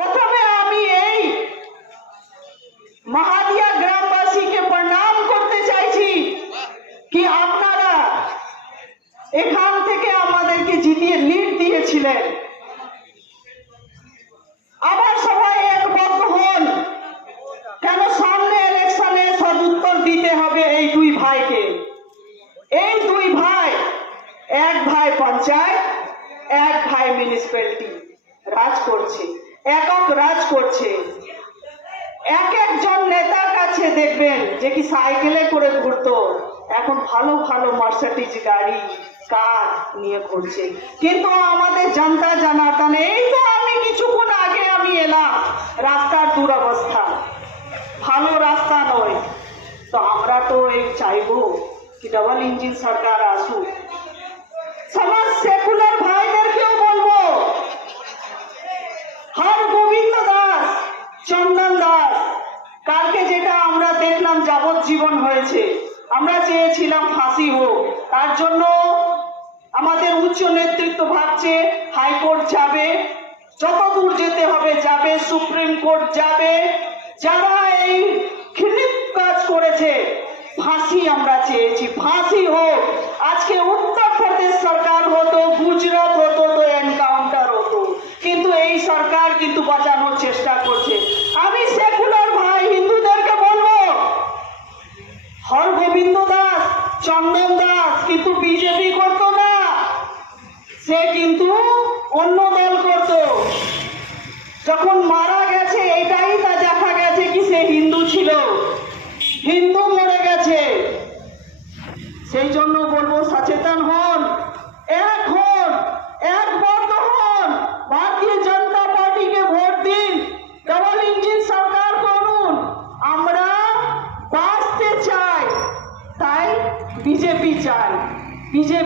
প্রথমে আমি এই महादिया ग्रामवासी के प्रणाम करते চাইছি कि আপনারা এখান থেকে আমাদেরকে জিতিয়ে লিড দিয়েছিলেন। আবার সবাই একবদ্ধ হন, কেন সামনে ইলেকশনে সদুত্তর দিতে হবে এই দুই ভাইকে। এই দুই ভাই, এক ভাই পঞ্চায়েত, এক ভাই মিউনিসিপ্যালিটি রাজ করছে, একক রাজ করছে। এক একজন নেতার কাছে দেখবেন যে কি সাইকেলে করে ঘুরতো, এখন ভালো ভালো মার্সিডিজ গাড়ি কার নিয়ে ঘুরছে। কিন্তু আমাদের জনতা জনার্দন, এই তো আমি কিছুক্ষণ আগে আমি এলাম, রাস্তার দুরবস্থা, ভালো রাস্তা নয়। তো আমরা তো এই চাইবো কি ডবল ইঞ্জিন সরকার আসুক। সমাজ সেকুলার ভাইদেরকেও বলবো, হর গোবিন্দ দাস, চন্দন দাস, কালকে যেটা আমরা দেখলাম যাবজ্জীবন হয়েছে, আমরা চেয়েছিলাম ফাঁসি হোক। তার জন্য আমাদের উচ্চ নেতৃত্ব ভাবছে হাইকোর্ট যাবে, যত দূর যেতে হবে যাবে, সুপ্রিম কোর্ট যাবে। যারা এই ঘৃণিত কাজ করেছে ফাঁসি আমরা চেয়েছি, ফাঁসি হোক। আজকে উত্তরপ্রদেশ সরকার হতো, গুজরাট হতো তো এনকাউন্টার হতো, কিন্তু এই সরকার কিন্তু বাঁচানোর চেষ্টা করছে। আমি সেকুলার ভাই হিন্দুদেরকে বলবো, হর গোবিন্দ দাস, চন্দন দাস কিন্তু বিজেপি করতো না, সে কিন্তু অন্য দল করতো। যখন মারা গেছে এটাই তা দেখা গেছে কি সে হিন্দু ছিল, হিন্দু মরে গেছে। সেই জন্য বলবো সচেতন হন, এক হন, একবদ্ধ হন, ভারতীয় জনতা পার্টিকে ভোট দিন, ডবল ইঞ্জিন সরকার করুন। আমরা বাঁচতে চাই, তাই বিজেপি চাই। বিজেপি